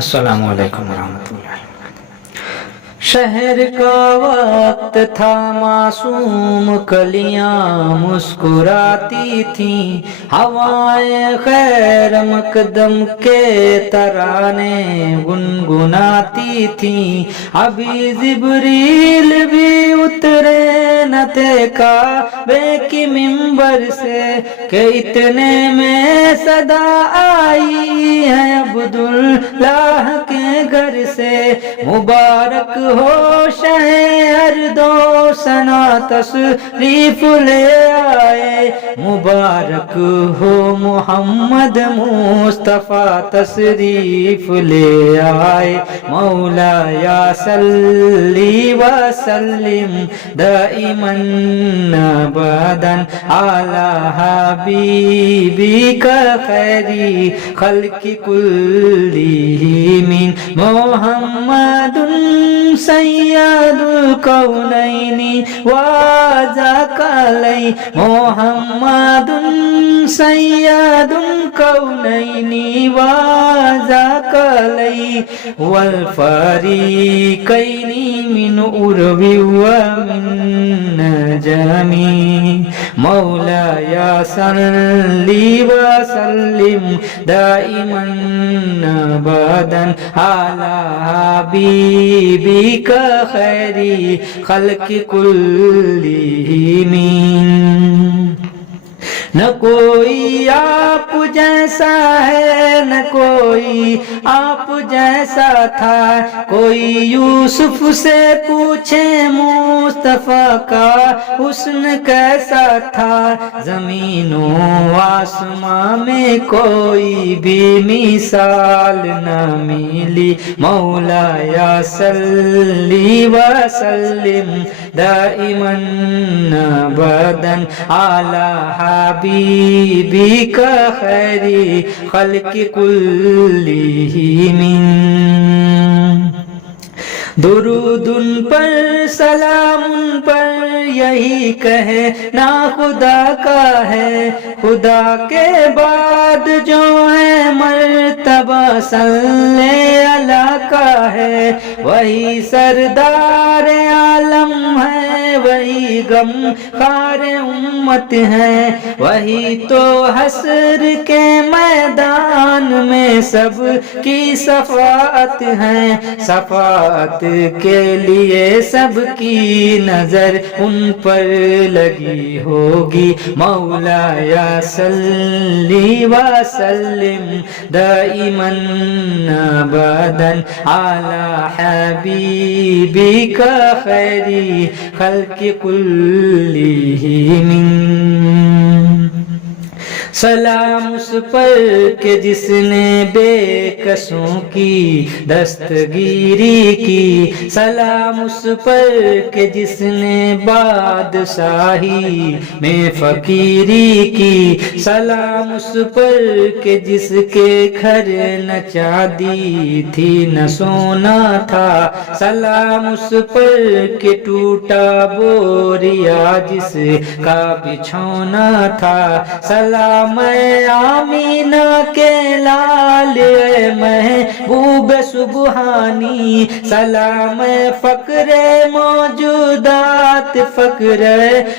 السلام علیکم ورحمۃ اللہ۔ شہر کا وقت تھا معصوم، کلیاں مسکراتی تھیں، ہوائیں خیر مقدم کے ترانے گنگناتی تھیں۔ ابھی جبریل بھی اترے نہ تھے کعبے کی منبر سے کہ اتنے میں صدا آئی ہے عبداللہ کے گھر سے۔ مبارک ہو شہ ارض و ثنا تشریف لے آئے، مبارک ہو محمد مصطفیٰ تشریف لے آئے۔ مولا یا صلی وسلم دائما ابدا علی حبیبک خیری خلق کلہم محمد سید الکونین وذاکلین، محمد سید الکونین وذاکلین والفریقین من عرب ومن نجم۔ مولا یا صلی وسلم دائما ابدا علی حبیبک خیری خلق کلہم۔ نہ کوئی آپ جیسا ہے نہ کوئی آپ جیسا تھا، کوئی یوسف سے پوچھے مصطفیٰ کا حسن کیسا تھا۔ زمین و آسماں میں کوئی بھی مثال نہ ملی۔ مولا یا صلی وسلم دائما ابدا علی حبیبک خیری خلق کلہم۔ درود ان پر سلام ان پر یہی کہنا خدا کا ہے، خدا کے بعد جو ہے مرتبہ صلی اللہ کا ہے۔ وہی سردار عالم ہے، وہی غم خار امت ہے، وہی تو حشر کے میدان میں سب کی شفاعت ہے۔ شفاعت کے لیے سب کی نظر ان پر لگی ہوگی۔ مولا یا صلی وسلم دائما ابدا علی حبیبک خیری خلق کلہم۔ سلام اس پر کہ جس نے بے کسوں کی دستگیری کی، سلام اس پر کہ جس نے بادشاہی میں فقیری کی، سلام اس پر کہ جس کے گھر نہ چاندی تھی نہ سونا تھا، سلام اس پر کہ ٹوٹا بوریا جس کا بچھونا تھا، سلام آمینہ کے لال محبوب سبحانی، سلام فقر موجودات فقر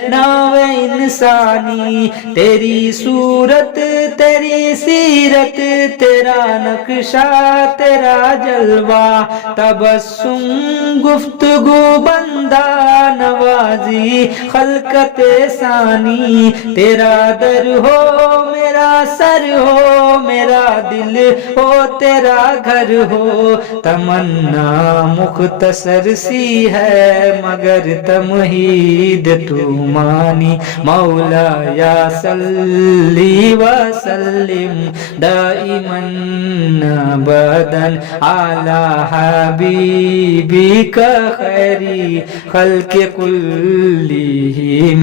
نو انسانی۔ تیری صورت تیری سیرت تیرا نقشہ تیرا جلوہ، تبسم گفتگو بندہ نوازی خلقت ثانی۔ تیرا در ہو میرا سر ہو میرا دل ہو تیرا گھر ہو، تمنا مختصر سی ہے مگر تمہید تو مانی۔ مولا یا صلی وسلم دائما ابدا علی حبیبک خیری خلق کلہم۔